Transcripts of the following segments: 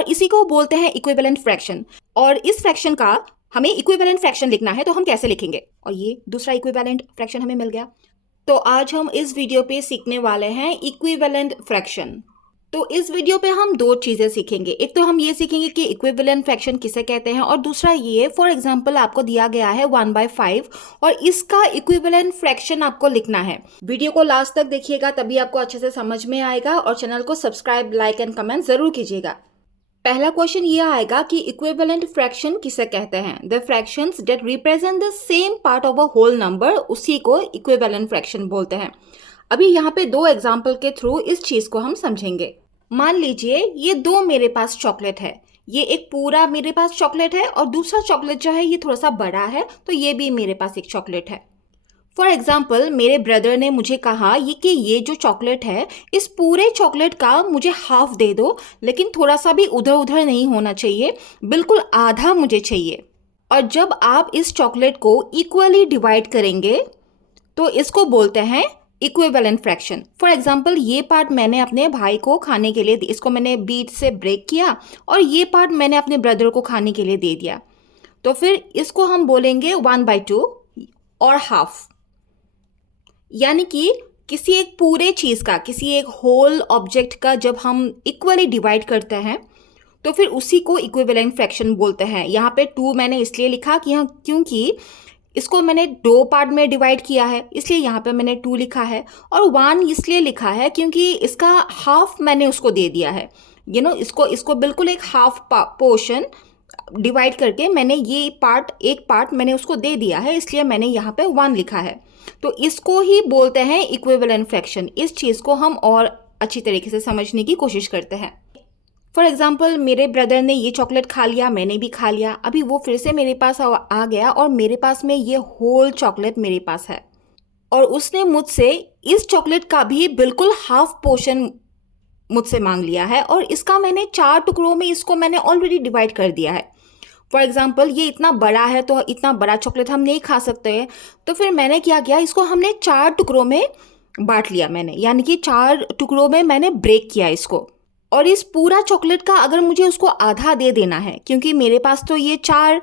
और इसी को बोलते हैं इक्विवेलेंट फ्रैक्शन। और इस फ्रैक्शन का हमें इक्विवेलेंट फ्रैक्शन लिखना है तो हम कैसे लिखेंगे, और ये दूसरा इक्विवेलेंट फ्रैक्शन हमें मिल गया। तो आज हम इस वीडियो पे सीखने वाले हैं इक्विवेलेंट फ्रैक्शन। तो इस वीडियो पे हम दो चीज़ें सीखेंगे। एक तो हम ये सीखेंगे कि इक्विवेलेंट फ्रैक्शन किसे कहते हैं, और दूसरा ये, फॉर एग्जांपल आपको दिया गया है 1/5 और इसका इक्विवेलेंट फ्रैक्शन आपको लिखना है। वीडियो को लास्ट तक देखिएगा, तभी आपको अच्छे से समझ में आएगा। और चैनल को सब्सक्राइब, लाइक एंड कमेंट जरूर कीजिएगा। पहला क्वेश्चन ये आएगा कि इक्विवेलेंट फ्रैक्शन किसे कहते हैं। The fractions that represent the same part of a whole number, उसी को इक्विवेलेंट फ्रैक्शन बोलते हैं। अभी यहाँ पे दो एग्जाम्पल के थ्रू इस चीज को हम समझेंगे। मान लीजिए ये दो मेरे पास चॉकलेट है, ये एक पूरा मेरे पास चॉकलेट है और दूसरा चॉकलेट जो है ये थोड़ा सा बड़ा है, तो ये भी मेरे पास एक चॉकलेट है। फॉर एग्जाम्पल मेरे ब्रदर ने मुझे कहा ये जो चॉकलेट है, इस पूरे चॉकलेट का मुझे हाफ दे दो, लेकिन थोड़ा सा भी उधर उधर नहीं होना चाहिए, बिल्कुल आधा मुझे चाहिए। और जब आप इस चॉकलेट को इक्वली डिवाइड करेंगे तो इसको बोलते हैं इक्विवेलेंट फ्रैक्शन। फॉर एग्जाम्पल ये पार्ट मैंने अपने भाई को खाने के लिए, इसको मैंने बीच से ब्रेक किया, और ये पार्ट मैंने अपने ब्रदर को खाने के लिए दे दिया, तो फिर इसको हम बोलेंगे 1/2 और हाफ। यानी कि किसी एक पूरे चीज़ का, किसी एक होल ऑब्जेक्ट का जब हम इक्वली डिवाइड करते हैं तो फिर उसी को इक्विवेलेंट फ्रैक्शन बोलते हैं। यहाँ पे 2 मैंने इसलिए लिखा कि क्योंकि इसको मैंने दो पार्ट में डिवाइड किया है, इसलिए यहाँ पे मैंने 2 लिखा है। और 1 इसलिए लिखा है क्योंकि इसका हाफ मैंने उसको दे दिया है। इसको बिल्कुल एक हाफ पोर्शन डिवाइड करके मैंने ये एक पार्ट मैंने उसको दे दिया है, इसलिए मैंने यहाँ पे 1 लिखा है। तो इसको ही बोलते हैं इक्विवेलेंट फ्रैक्शन। इस चीज़ को हम और अच्छी तरीके से समझने की कोशिश करते हैं। फॉर एग्जाम्पल मेरे ब्रदर ने ये चॉकलेट खा लिया, मैंने भी खा लिया, अभी वो फिर से मेरे पास आ गया और मेरे पास में ये होल चॉकलेट मेरे पास है, और उसने मुझसे इस चॉकलेट का भी बिल्कुल हाफ पोर्शन मुझसे मांग लिया है, और इसका मैंने 4 टुकड़ों में इसको मैंने ऑलरेडी डिवाइड कर दिया है। फॉर एग्जाम्पल ये इतना बड़ा है तो इतना बड़ा चॉकलेट हम नहीं खा सकते हैं, तो फिर मैंने क्या किया, इसको हमने 4 टुकड़ों में बांट लिया मैंने, यानी कि 4 टुकड़ों में मैंने ब्रेक किया इसको। और इस पूरा चॉकलेट का अगर मुझे उसको आधा दे देना है, क्योंकि मेरे पास तो ये चार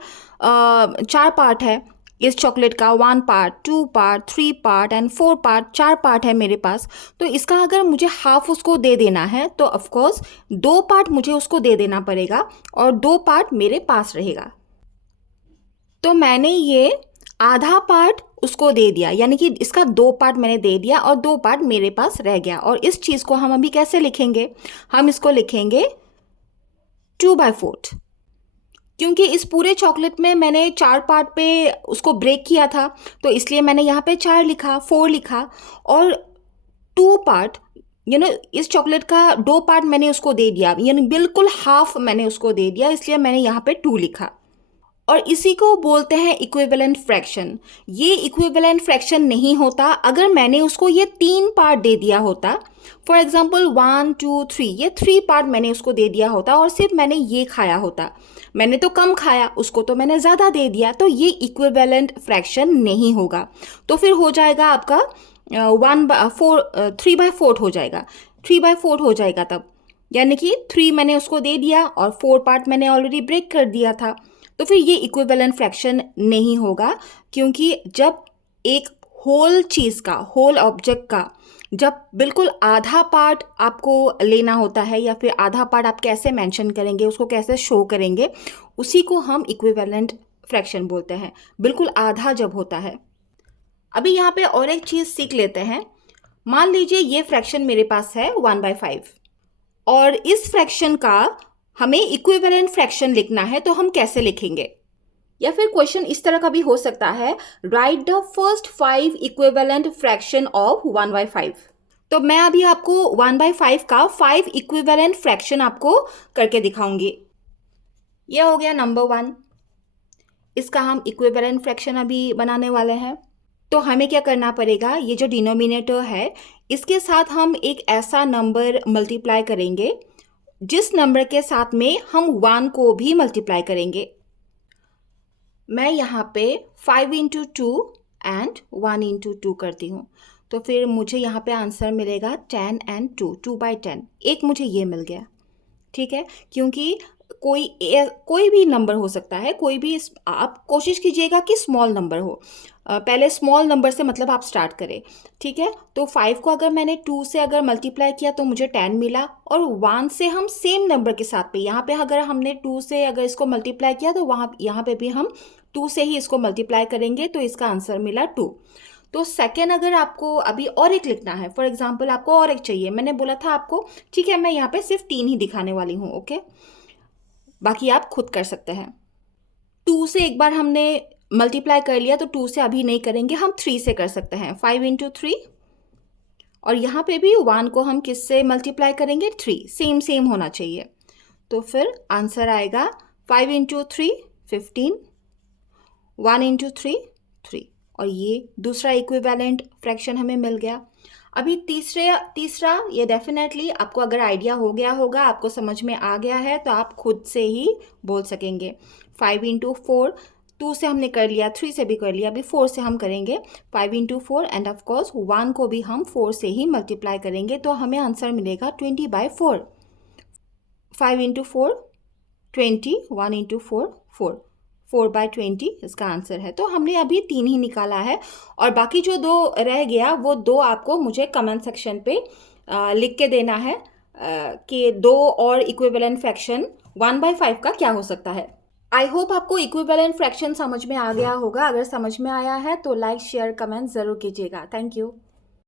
पार्ट है इस चॉकलेट का, 1 part, 2 part, 3 part and 4 part, 4 part है मेरे पास। तो इसका अगर मुझे हाफ उसको दे देना है तो ऑफकोर्स 2 पार्ट मुझे उसको दे देना पड़ेगा और 2 पार्ट मेरे पास रहेगा। तो मैंने ये आधा पार्ट उसको दे दिया, यानी कि इसका 2 पार्ट मैंने दे दिया और 2 पार्ट मेरे पास रह गया। और इस चीज़ को हम अभी कैसे लिखेंगे, हम इसको लिखेंगे 2/4, क्योंकि इस पूरे चॉकलेट में मैंने 4 पार्ट पे उसको ब्रेक किया था, तो इसलिए मैंने यहाँ पे 4 लिखा, 4 लिखा। और 2 पार्ट इस चॉकलेट का 2 पार्ट मैंने उसको दे दिया, यानी बिल्कुल हाफ मैंने उसको दे दिया, इसलिए मैंने यहाँ पे 2 लिखा। और इसी को बोलते हैं इक्विवेलेंट फ्रैक्शन। ये इक्विवेलेंट फ्रैक्शन नहीं होता अगर मैंने उसको ये 3 पार्ट दे दिया होता। फॉर एग्जाम्पल 1, 2, 3, ये 3 पार्ट मैंने उसको दे दिया होता और सिर्फ मैंने ये खाया होता। मैंने तो कम खाया, उसको तो मैंने ज़्यादा दे दिया, तो ये इक्विवेलेंट फ्रैक्शन नहीं होगा। तो फिर हो जाएगा आपका 3/4 हो जाएगा, 3/4 हो जाएगा तब, यानी कि 3 मैंने उसको दे दिया और 4 पार्ट मैंने ऑलरेडी ब्रेक कर दिया था। तो फिर ये इक्विवेलेंट फ्रैक्शन नहीं होगा, क्योंकि जब एक होल चीज़ का, होल ऑब्जेक्ट का जब बिल्कुल आधा पार्ट आपको लेना होता है, या फिर आधा पार्ट आप कैसे मेंशन करेंगे, उसको कैसे शो करेंगे, उसी को हम इक्विवेलेंट फ्रैक्शन बोलते हैं, बिल्कुल आधा जब होता है। अभी यहाँ पे और एक चीज़ सीख लेते हैं। मान लीजिए ये फ्रैक्शन मेरे पास है 1/5 और इस फ्रैक्शन का हमें इक्विवेलेंट फ्रैक्शन लिखना है, तो हम कैसे लिखेंगे। या फिर क्वेश्चन इस तरह का भी हो सकता है, right the first 5 equivalent fraction of 1/5। तो मैं अभी आपको 1/5 का 5 इक्विवेलेंट फ्रैक्शन आपको करके दिखाऊंगी। यह हो गया नंबर 1, इसका हम इक्विवेलेंट फ्रैक्शन अभी बनाने वाले हैं। तो हमें क्या करना पड़ेगा, ये जो डिनोमिनेटर है इसके साथ हम एक ऐसा नंबर मल्टीप्लाई करेंगे जिस नंबर के साथ में हम 1 को भी मल्टीप्लाई करेंगे। मैं यहाँ पे 5 × 2 एंड 1 × 2 करती हूँ, तो फिर मुझे यहाँ पे आंसर मिलेगा 10 and 2, 2/10। एक मुझे ये मिल गया। ठीक है, क्योंकि कोई भी नंबर हो सकता है, कोई भी आप कोशिश कीजिएगा कि स्मॉल नंबर हो। पहले स्मॉल नंबर से मतलब आप स्टार्ट करें, ठीक है। तो 5 को अगर मैंने 2 से अगर मल्टीप्लाई किया तो मुझे 10 मिला, और 1 से हम सेम नंबर के साथ पे यहाँ पे अगर हमने 2 से अगर इसको मल्टीप्लाई किया तो यहाँ पे भी हम 2 से ही इसको मल्टीप्लाई करेंगे, तो इसका आंसर मिला 2। तो सेकेंड अगर आपको अभी और एक लिखना है, फॉर एग्जाम्पल आपको और एक चाहिए, मैंने बोला था आपको, ठीक है, मैं यहाँ पे सिर्फ 3 ही दिखाने वाली हूँ, ओके, बाकी आप खुद कर सकते हैं। 2 से एक बार हमने मल्टीप्लाई कर लिया तो 2 से अभी नहीं करेंगे, हम 3 से कर सकते हैं, 5 इंटू 3। और यहाँ पे भी 1 को हम किससे मल्टीप्लाई करेंगे, 3, सेम सेम होना चाहिए। तो फिर आंसर आएगा 5 इंटू 3 15, 1 इंटू 3 3। और ये दूसरा इक्विवेलेंट फ्रैक्शन हमें मिल गया। अभी तीसरा ये डेफिनेटली आपको अगर आइडिया हो गया होगा, आपको समझ में आ गया है, तो आप खुद से ही बोल सकेंगे। 5 इंटू 4, 2 से हमने कर लिया, 3 से भी कर लिया, अभी 4 से हम करेंगे। 5 इंटू 4 एंड ऑफकोर्स 1 को भी हम 4 से ही मल्टीप्लाई करेंगे, तो हमें आंसर मिलेगा 20/4। 5 इंटू 4 20, 1 इंटू 4 4, 4/20 इसका आंसर है। तो हमने अभी 3 ही निकाला है, और बाकी जो 2 रह गया वो 2 आपको मुझे कमेंट सेक्शन पे लिख के देना है कि 2 और इक्विवेलेंट फ्रैक्शन 1/5 का क्या हो सकता है। आई होप आपको इक्विवेलेंट फ्रैक्शन समझ में आ गया होगा। अगर समझ में आया है तो लाइक शेयर कमेंट ज़रूर कीजिएगा। Thank you.